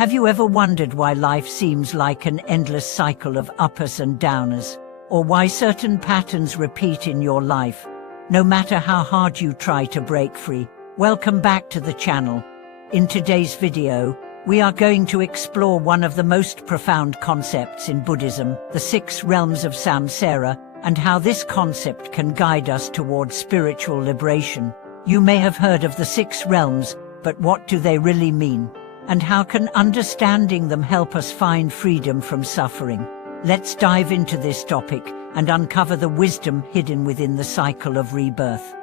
Have you ever wondered why life seems like an endless cycle of uppers and downers? Or why certain patterns repeat in your life, no matter how hard you try to break free? Welcome back to the channel. In today's video, we are going to explore one of the most profound concepts in Buddhism, the 6 realms of Samsara, and how this concept can guide us towards spiritual liberation. You may have heard of the 6 realms, but what do they really mean? And how can understanding them help us find freedom from suffering? Let's dive into this topic and uncover the wisdom hidden within the cycle of rebirth.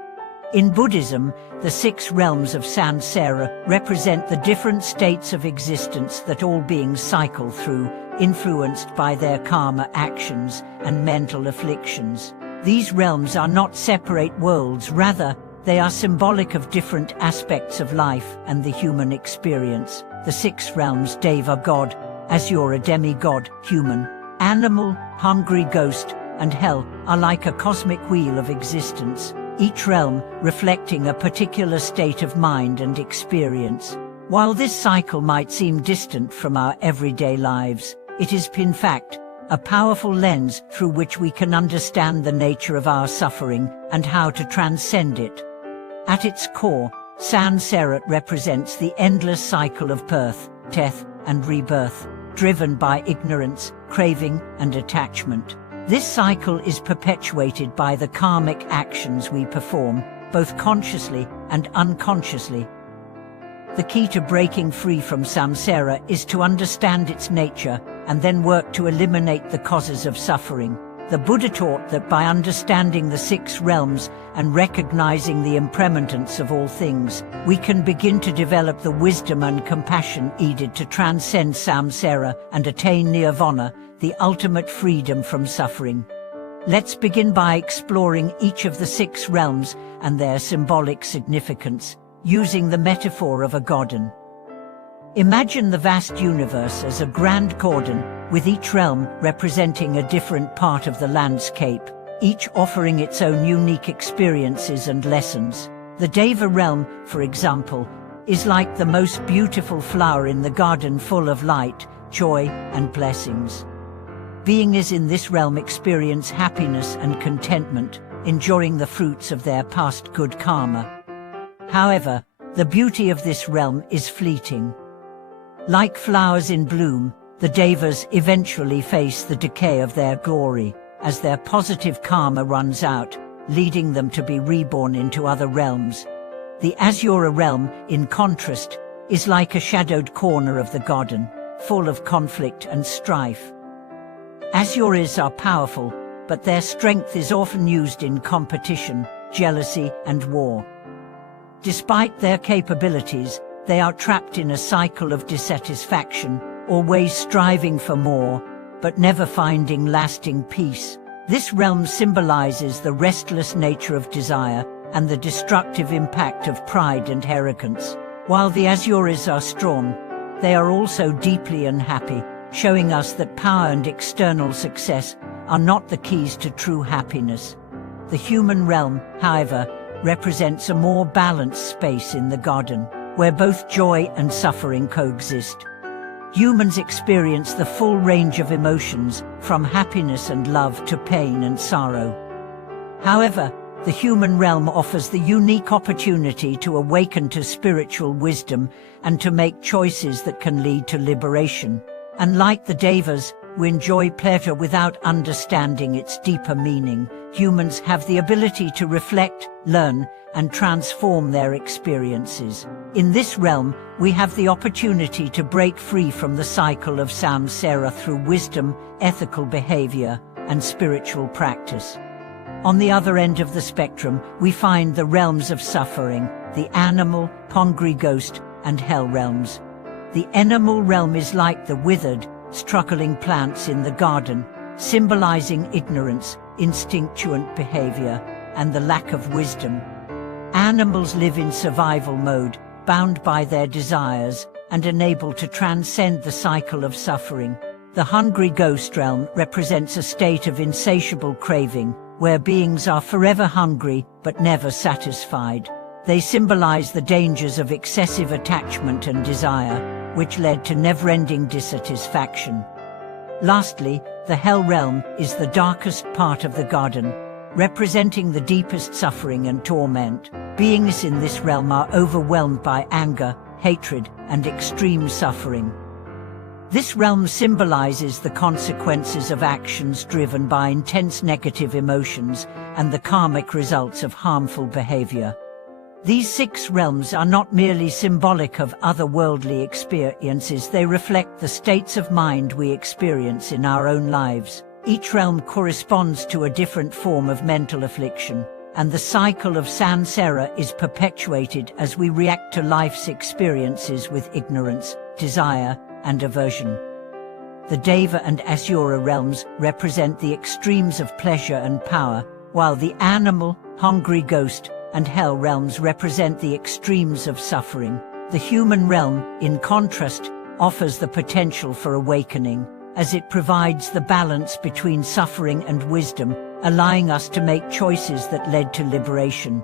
In Buddhism, the 6 realms of Samsara represent the different states of existence that all beings cycle through, influenced by their karma actions and mental afflictions. These realms are not separate worlds, rather, they are symbolic of different aspects of life and the human experience. The 6 realms: Deva, God; Asura, demigod; human; animal, hungry ghost; and hell, are like a cosmic wheel of existence, each realm reflecting a particular state of mind and experience. While this cycle might seem distant from our everyday lives, it is, in fact, a powerful lens through which we can understand the nature of our suffering and how to transcend it. At its core, Samsara represents the endless cycle of birth, death, and rebirth, driven by ignorance, craving, and attachment. This cycle is perpetuated by the karmic actions we perform, both consciously and unconsciously. The key to breaking free from samsara is to understand its nature and then work to eliminate the causes of suffering. The Buddha taught that by understanding the 6 realms and recognizing the impermanence of all things, we can begin to develop the wisdom and compassion needed to transcend samsara and attain nirvana, the ultimate freedom from suffering. Let's begin by exploring each of the 6 realms and their symbolic significance, using the metaphor of a garden. Imagine the vast universe as a grand garden, with each realm representing a different part of the landscape, each offering its own unique experiences and lessons. The Deva realm, for example, is like the most beautiful flower in the garden, full of light, joy, and blessings. Beings in this realm experience happiness and contentment, enjoying the fruits of their past good karma. However, the beauty of this realm is fleeting. Like flowers in bloom, the Devas eventually face the decay of their glory, as their positive karma runs out, leading them to be reborn into other realms. The Asura realm, in contrast, is like a shadowed corner of the garden, full of conflict and strife. Asuras are powerful, but their strength is often used in competition, jealousy, and war. Despite their capabilities, they are trapped in a cycle of dissatisfaction, always striving for more, but never finding lasting peace. This realm symbolizes the restless nature of desire and the destructive impact of pride and arrogance. While the Asuras are strong, they are also deeply unhappy, showing us that power and external success are not the keys to true happiness. The human realm, however, represents a more balanced space in the garden, where both joy and suffering coexist. Humans experience the full range of emotions, from happiness and love to pain and sorrow. However, the human realm offers the unique opportunity to awaken to spiritual wisdom and to make choices that can lead to liberation. Unlike the Devas, who enjoy pleasure without understanding its deeper meaning, humans have the ability to reflect, learn, and transform their experiences. In this realm, we have the opportunity to break free from the cycle of samsara through wisdom, ethical behavior, and spiritual practice. On the other end of the spectrum, we find the realms of suffering, the animal, hungry ghost, and hell realms. The animal realm is like the withered, struggling plants in the garden, symbolizing ignorance, instinctual behavior, and the lack of wisdom. Animals live in survival mode, bound by their desires, and unable to transcend the cycle of suffering. The hungry ghost realm represents a state of insatiable craving, where beings are forever hungry but never satisfied. They symbolize the dangers of excessive attachment and desire, which led to never-ending dissatisfaction. Lastly, the hell realm is the darkest part of the garden, representing the deepest suffering and torment. Beings in this realm are overwhelmed by anger, hatred, and extreme suffering. This realm symbolizes the consequences of actions driven by intense negative emotions and the karmic results of harmful behavior. These 6 realms are not merely symbolic of otherworldly experiences, they reflect the states of mind we experience in our own lives. Each realm corresponds to a different form of mental affliction, and the cycle of samsara is perpetuated as we react to life's experiences with ignorance, desire, and aversion. The Deva and Asura realms represent the extremes of pleasure and power, while the animal, hungry ghost, and hell realms represent the extremes of suffering. The human realm, in contrast, offers the potential for awakening, as it provides the balance between suffering and wisdom, allowing us to make choices that led to liberation.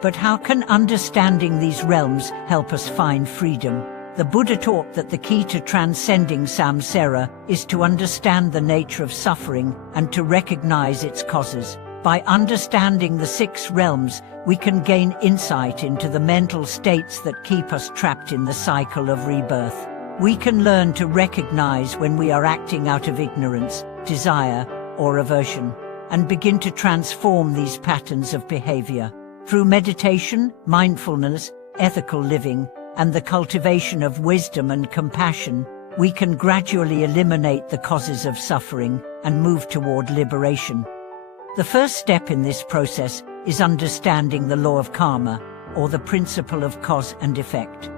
But how can understanding these realms help us find freedom? The Buddha taught that the key to transcending samsara is to understand the nature of suffering and to recognize its causes. By understanding the 6 realms, we can gain insight into the mental states that keep us trapped in the cycle of rebirth. We can learn to recognize when we are acting out of ignorance, desire, or aversion, and begin to transform these patterns of behavior. Through meditation, mindfulness, ethical living, and the cultivation of wisdom and compassion, we can gradually eliminate the causes of suffering and move toward liberation. The first step in this process is understanding the law of karma, or the principle of cause and effect.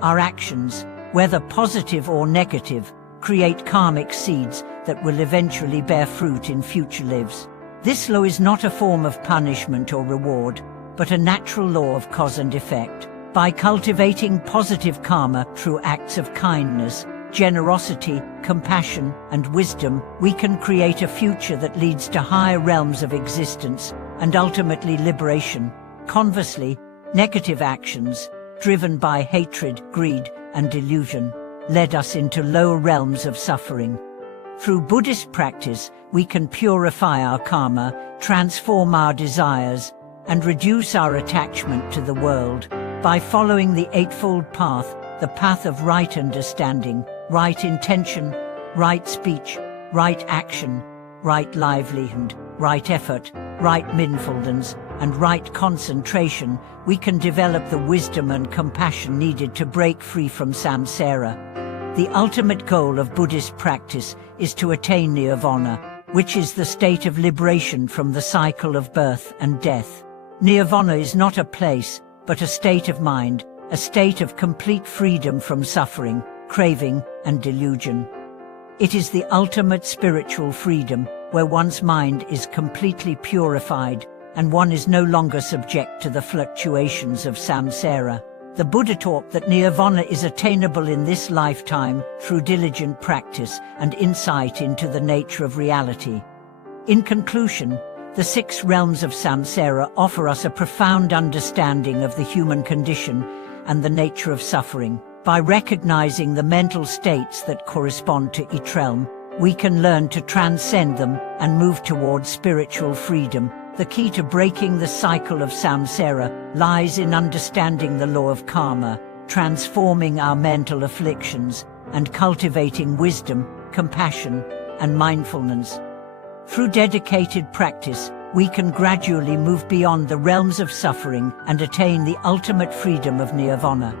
Our actions, whether positive or negative, create karmic seeds that will eventually bear fruit in future lives. This law is not a form of punishment or reward, but a natural law of cause and effect. By cultivating positive karma through acts of kindness, generosity, compassion, and wisdom, we can create a future that leads to higher realms of existence and ultimately liberation. Conversely, negative actions, driven by hatred, greed, and delusion, led us into lower realms of suffering. Through Buddhist practice, we can purify our karma, transform our desires, and reduce our attachment to the world. By following the Eightfold Path, the path of right understanding, right intention, right speech, right action, right livelihood, right effort, right mindfulness, and right concentration, we can develop the wisdom and compassion needed to break free from samsara. The ultimate goal of Buddhist practice is to attain nirvana, which is the state of liberation from the cycle of birth and death. Nirvana is not a place, but a state of mind, a state of complete freedom from suffering, craving, and delusion. It is the ultimate spiritual freedom, where one's mind is completely purified, and one is no longer subject to the fluctuations of samsara. The Buddha taught that nirvana is attainable in this lifetime through diligent practice and insight into the nature of reality. In conclusion, the 6 realms of samsara offer us a profound understanding of the human condition and the nature of suffering. By recognizing the mental states that correspond to each realm, we can learn to transcend them and move towards spiritual freedom. The key to breaking the cycle of samsara lies in understanding the law of karma, transforming our mental afflictions, and cultivating wisdom, compassion, and mindfulness. Through dedicated practice, we can gradually move beyond the realms of suffering and attain the ultimate freedom of nirvana.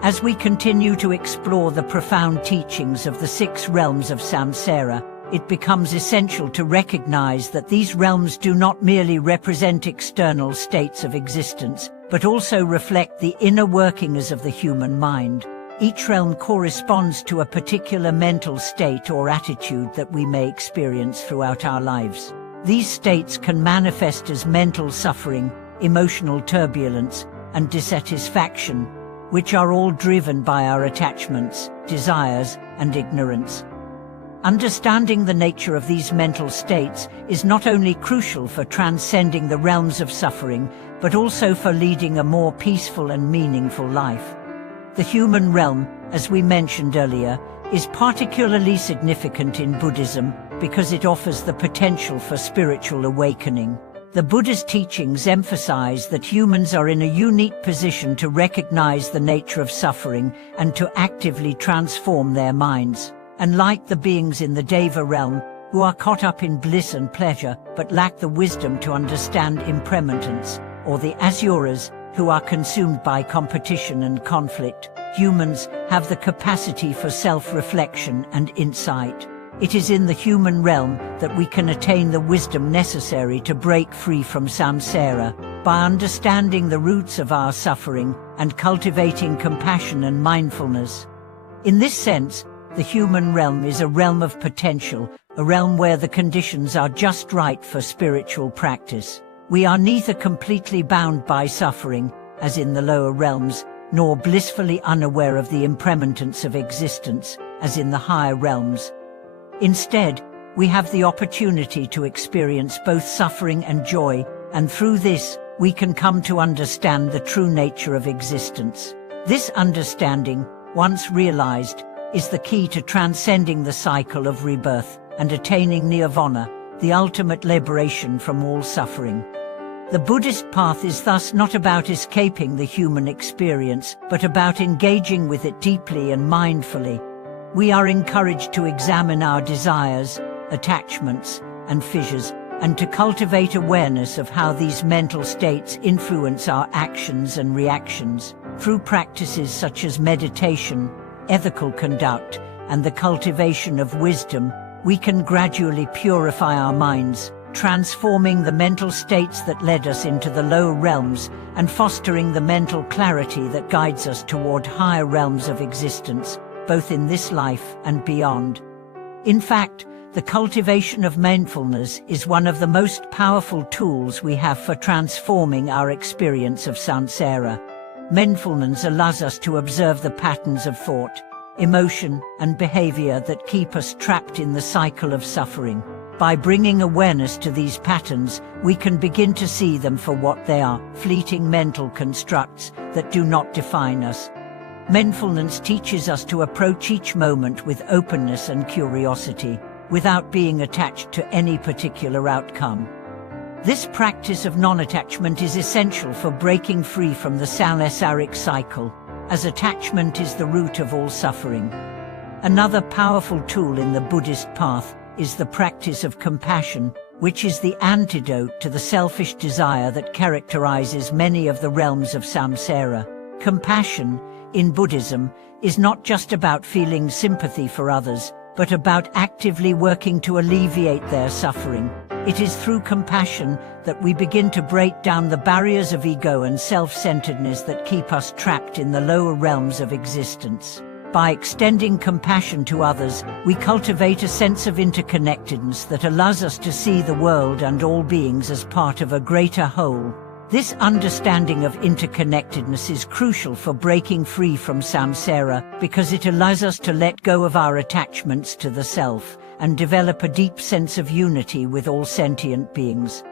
As we continue to explore the profound teachings of the 6 realms of samsara, it becomes essential to recognize that these realms do not merely represent external states of existence, but also reflect the inner workings of the human mind. Each realm corresponds to a particular mental state or attitude that we may experience throughout our lives. These states can manifest as mental suffering, emotional turbulence, and dissatisfaction, which are all driven by our attachments, desires, and ignorance. Understanding the nature of these mental states is not only crucial for transcending the realms of suffering, but also for leading a more peaceful and meaningful life. The human realm, as we mentioned earlier, is particularly significant in Buddhism because it offers the potential for spiritual awakening. The Buddha's teachings emphasize that humans are in a unique position to recognize the nature of suffering and to actively transform their minds. Unlike the beings in the Deva realm, who are caught up in bliss and pleasure but lack the wisdom to understand impermanence, or the Asuras, who are consumed by competition and conflict, humans have the capacity for self-reflection and insight. It is in the human realm that we can attain the wisdom necessary to break free from samsara, by understanding the roots of our suffering and cultivating compassion and mindfulness. In this sense, the human realm is a realm of potential, a realm where the conditions are just right for spiritual practice. We are neither completely bound by suffering, as in the lower realms, nor blissfully unaware of the impermanence of existence, as in the higher realms. Instead, we have the opportunity to experience both suffering and joy, and through this, we can come to understand the true nature of existence. This understanding, once realized, is the key to transcending the cycle of rebirth and attaining nirvana, the ultimate liberation from all suffering. The Buddhist path is thus not about escaping the human experience, but about engaging with it deeply and mindfully. We are encouraged to examine our desires, attachments, and fissures, and to cultivate awareness of how these mental states influence our actions and reactions. Through practices such as meditation, ethical conduct, and the cultivation of wisdom, we can gradually purify our minds, transforming the mental states that led us into the lower realms and fostering the mental clarity that guides us toward higher realms of existence, both in this life and beyond. In fact, the cultivation of mindfulness is one of the most powerful tools we have for transforming our experience of samsara. Mindfulness allows us to observe the patterns of thought, emotion, and behavior that keep us trapped in the cycle of suffering. By bringing awareness to these patterns, we can begin to see them for what they are, fleeting mental constructs that do not define us. Mindfulness teaches us to approach each moment with openness and curiosity, without being attached to any particular outcome. This practice of non-attachment is essential for breaking free from the samsaric cycle, as attachment is the root of all suffering. Another powerful tool in the Buddhist path is the practice of compassion, which is the antidote to the selfish desire that characterizes many of the realms of samsara. Compassion, in Buddhism, is not just about feeling sympathy for others, but about actively working to alleviate their suffering. It is through compassion that we begin to break down the barriers of ego and self-centeredness that keep us trapped in the lower realms of existence. By extending compassion to others, we cultivate a sense of interconnectedness that allows us to see the world and all beings as part of a greater whole. This understanding of interconnectedness is crucial for breaking free from samsara because it allows us to let go of our attachments to the self and develop a deep sense of unity with all sentient beings.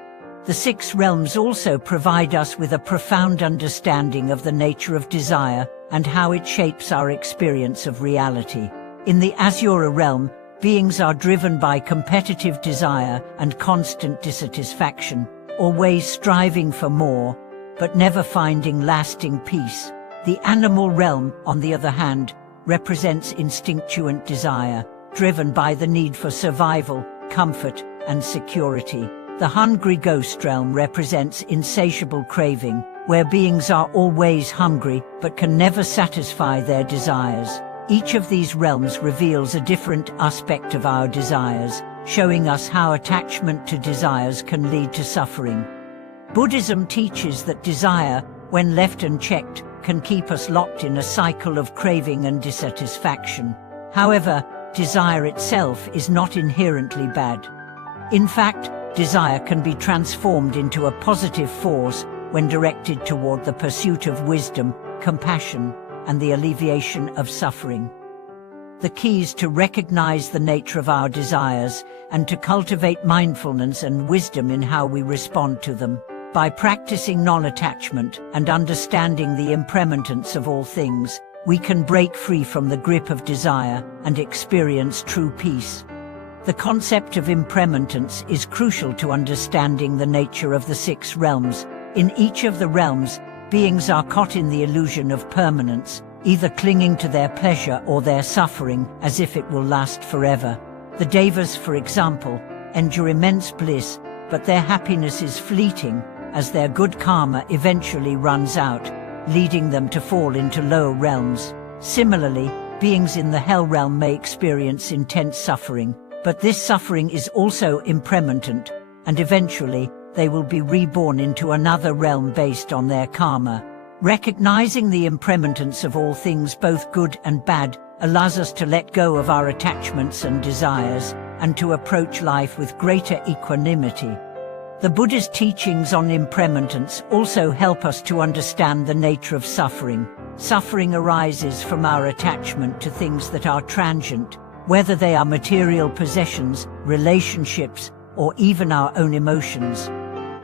The six realms also provide us with a profound understanding of the nature of desire and how it shapes our experience of reality. In the Asura realm, beings are driven by competitive desire and constant dissatisfaction, always striving for more, but never finding lasting peace. The animal realm, on the other hand, represents instinctuant desire, driven by the need for survival, comfort, and security. The hungry ghost realm represents insatiable craving, where beings are always hungry but can never satisfy their desires. Each of these realms reveals a different aspect of our desires, showing us how attachment to desires can lead to suffering. Buddhism teaches that desire, when left unchecked, can keep us locked in a cycle of craving and dissatisfaction. However, desire itself is not inherently bad. In fact, desire can be transformed into a positive force when directed toward the pursuit of wisdom, compassion, and the alleviation of suffering. The key is to recognize the nature of our desires and to cultivate mindfulness and wisdom in how we respond to them. By practicing non-attachment and understanding the impermanence of all things, we can break free from the grip of desire and experience true peace. The concept of impermanence is crucial to understanding the nature of the 6 realms. In each of the realms, beings are caught in the illusion of permanence, either clinging to their pleasure or their suffering as if it will last forever. The Devas, for example, endure immense bliss, but their happiness is fleeting as their good karma eventually runs out, leading them to fall into lower realms. Similarly, beings in the hell realm may experience intense suffering, but this suffering is also impermanent, and eventually they will be reborn into another realm based on their karma. Recognizing the impermanence of all things, both good and bad, allows us to let go of our attachments and desires, and to approach life with greater equanimity. The Buddhist teachings on impermanence also help us to understand the nature of suffering. Suffering arises from our attachment to things that are transient, whether they are material possessions, relationships, or even our own emotions.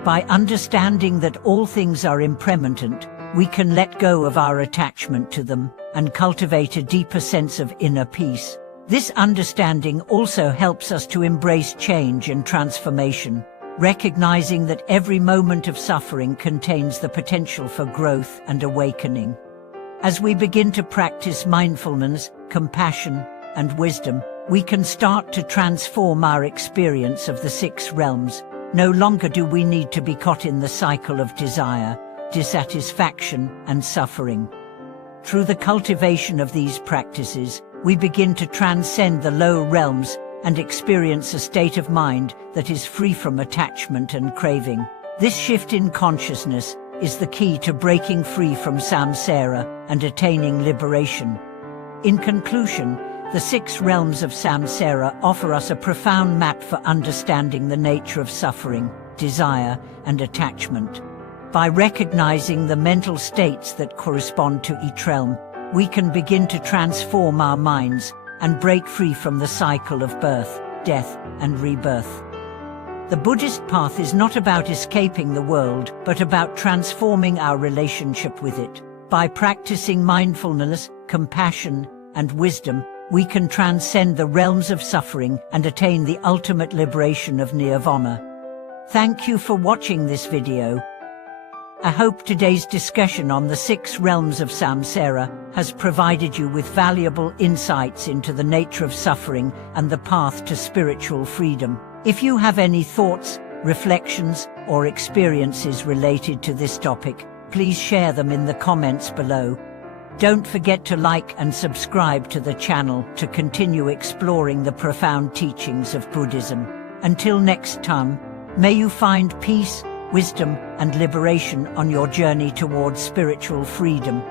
By understanding that all things are impermanent, we can let go of our attachment to them and cultivate a deeper sense of inner peace. This understanding also helps us to embrace change and transformation, recognizing that every moment of suffering contains the potential for growth and awakening. As we begin to practice mindfulness, compassion, and wisdom, we can start to transform our experience of the 6 realms. No longer do we need to be caught in the cycle of desire, dissatisfaction, and suffering. Through the cultivation of these practices, we begin to transcend the lower realms and experience a state of mind that is free from attachment and craving. This shift in consciousness is the key to breaking free from samsara and attaining liberation. In conclusion, the 6 realms of samsara offer us a profound map for understanding the nature of suffering, desire, and attachment. By recognizing the mental states that correspond to each realm, we can begin to transform our minds and break free from the cycle of birth, death, and rebirth. The Buddhist path is not about escaping the world, but about transforming our relationship with it. By practicing mindfulness, compassion, and wisdom, we can transcend the realms of suffering and attain the ultimate liberation of nirvana. Thank you for watching this video. I hope today's discussion on the 6 realms of samsara has provided you with valuable insights into the nature of suffering and the path to spiritual freedom. If you have any thoughts, reflections, or experiences related to this topic, please share them in the comments below. Don't forget to like and subscribe to the channel to continue exploring the profound teachings of Buddhism. Until next time, may you find peace, wisdom, and liberation on your journey towards spiritual freedom.